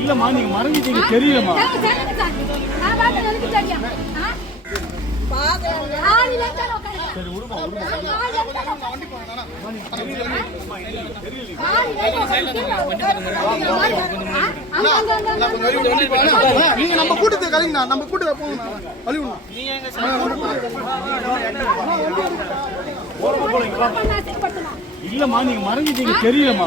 இல்லம்மா நீங்க மறந்துட்டீங்க தெரியலமா. சரி விடுமா நீங்க நம்ம கூட்டத்தை கழிங்கண்ணா, நம்ம கூட்டத்தை போங்கண்ணா, கழிவுண்ணா. இல்லம்மா நீங்க மறந்துட்டீங்க தெரியலமா.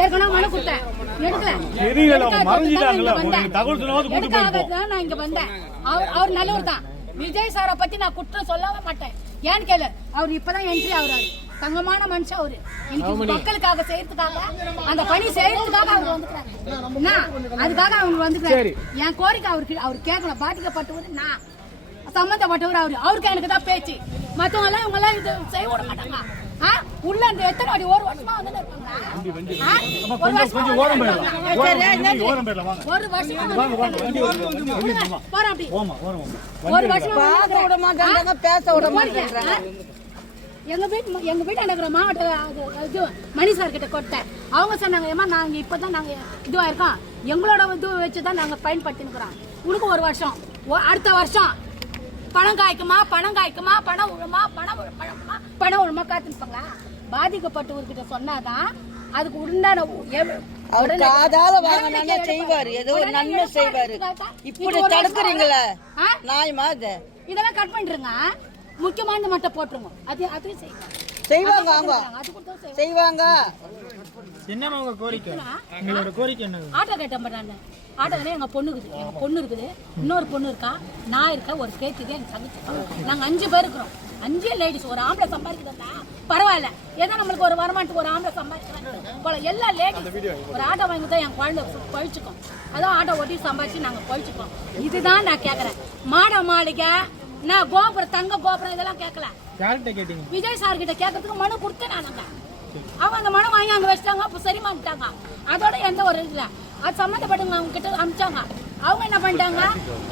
ஏற்கனவே மனு கொடுத்தேன், நான் இங்க வந்தேன். அவர் நல்லவர் தான். விஜய் சாரை பத்தி நான் குற்றம் சொல்லவே மாட்டேன். ஏன்னு கேளு, அவர் இப்பதான் என்ட்ரி ஆகுறாரு. தங்கமான மனுஷன் அவரு. இன்னைக்கு மக்களுக்காக செய்யறதுக்காக, அந்த பணி செய்யறதுக்காக அவர் வந்துக்கிறாரு. அதுக்காக அவங்க வந்துக்கிறாரு. என் கோரிக்கை அவர் கேட்கணும். பாதிக்கப்பட்டவர் நான், சம்பந்தப்பட்டவர் அவருக்கு எனக்கு தான் பேச்சு. மத்தவங்க எல்லாம் இவங்க எல்லாம் இது செய்ய விட மாட்டாங்க. உள்ள இந்த எத்தனை வாடி ஒரு வருஷமா வந்து ஒரு வருஷமா விட மாட்டாங்க, பேச விட மாட்டாங்க. எங்க வீட்டு எனக்கு மாவட்ட மணி சார் கிட்ட கொடுத்தேன். அவங்க சொன்னாங்க, ஏமா நாங்க இப்பதான் நாங்க இதுவா இருக்கோம், எங்களோட இது வச்சுதான் நாங்க பயன்படுத்தினுக்கிறோம். உனக்கு ஒரு வருஷம், அடுத்த வருஷம் பணம் காய்க்குமா, பணம் காய்க்குமா, பணம் விழுமா, பணம் விழுமா காத்துப்பாங்களா? பாதிக்கப்பட்டவர்கிட்ட சொன்னாதான் அதுக்கு உண்டான செய்வாரு, ஏதோ ஒரு நன்மை செய்வாரு. இப்படி தடுக்கிறீங்களா? நியாயமா? இதெல்லாம் கட் பண்ணிருங்க, முக்கியமான மட்டும் போட்டுருங்க. அதையும் செய்வாங்க, அவங்க செய்வாங்க. என்னமா உங்க கோரிக்கை? உங்களோட கோரிக்கை என்ன? ஆட்டோ கேட்டேன் நான். ஆட்டோல எங்க பொண்ணு இருக்குது, இன்னொரு பொண்ணு இருக்கா, நான் இருக்கேன், ஒரு கேட்டுக்கு எங்க தங்கச்சி. நாங்க 5 பேர் இருக்கிறோம். 5 லேடிஸ். ஒரு ஆம்பளை சம்பாதிக்கிறதா பரவாயில்ல, ஏதோ நம்மளுக்கு ஒரு வருமானத்துக்கு ஒரு ஆம்பளை சம்பாதிக்கலாம். எல்லா லேடிஸ் ஒரு ஆட்டோ வாங்கி தான் என் குழந்தை பழிச்சுக்கோம். அதான் ஆட்டோ ஓட்டி சம்பாதிச்சு நாங்க பழிச்சுக்கோம். இதுதான் நான் கேட்கறேன். மாட மாளிகை, நான் கோபுரம், தங்க கோபுரம் இதெல்லாம் கேட்கல. விஜய் சார் கிட்ட கேட்கறதுக்கு மனு கொடுத்தேன் நானுங்க. அவங்க அந்த மனு வாங்கி அங்க வச்சிட்டாங்க. அப்ப சரிமாட்டாங்க. அதோட எந்த ஒரு இல்ல, அது சம்மந்தப்பட்டவங்க அவங்க கிட்ட அனுப்பிச்சாங்க. அவங்க என்ன பண்ணிட்டாங்க,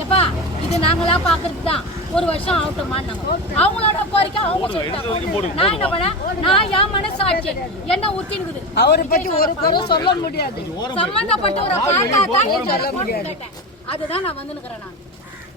எப்பா இது நாங்களா பாக்குறது தான், ஒரு வருஷம் ஆகட்டும் மாட்டாங்க. அவங்களோட கோரிக்கை அவங்க சொல்லிட்டாங்க. நான் என்ன பண்ணேன், நான் என் மனசாட்சி என்ன ஊத்தினுக்குது, அவரை பத்தி ஒரு குறை சொல்ல முடியாது. சம்பந்தப்பட்ட ஒரு பார்த்தா தான் அதுதான் நான் வந்து நிக்கிறேன். நான்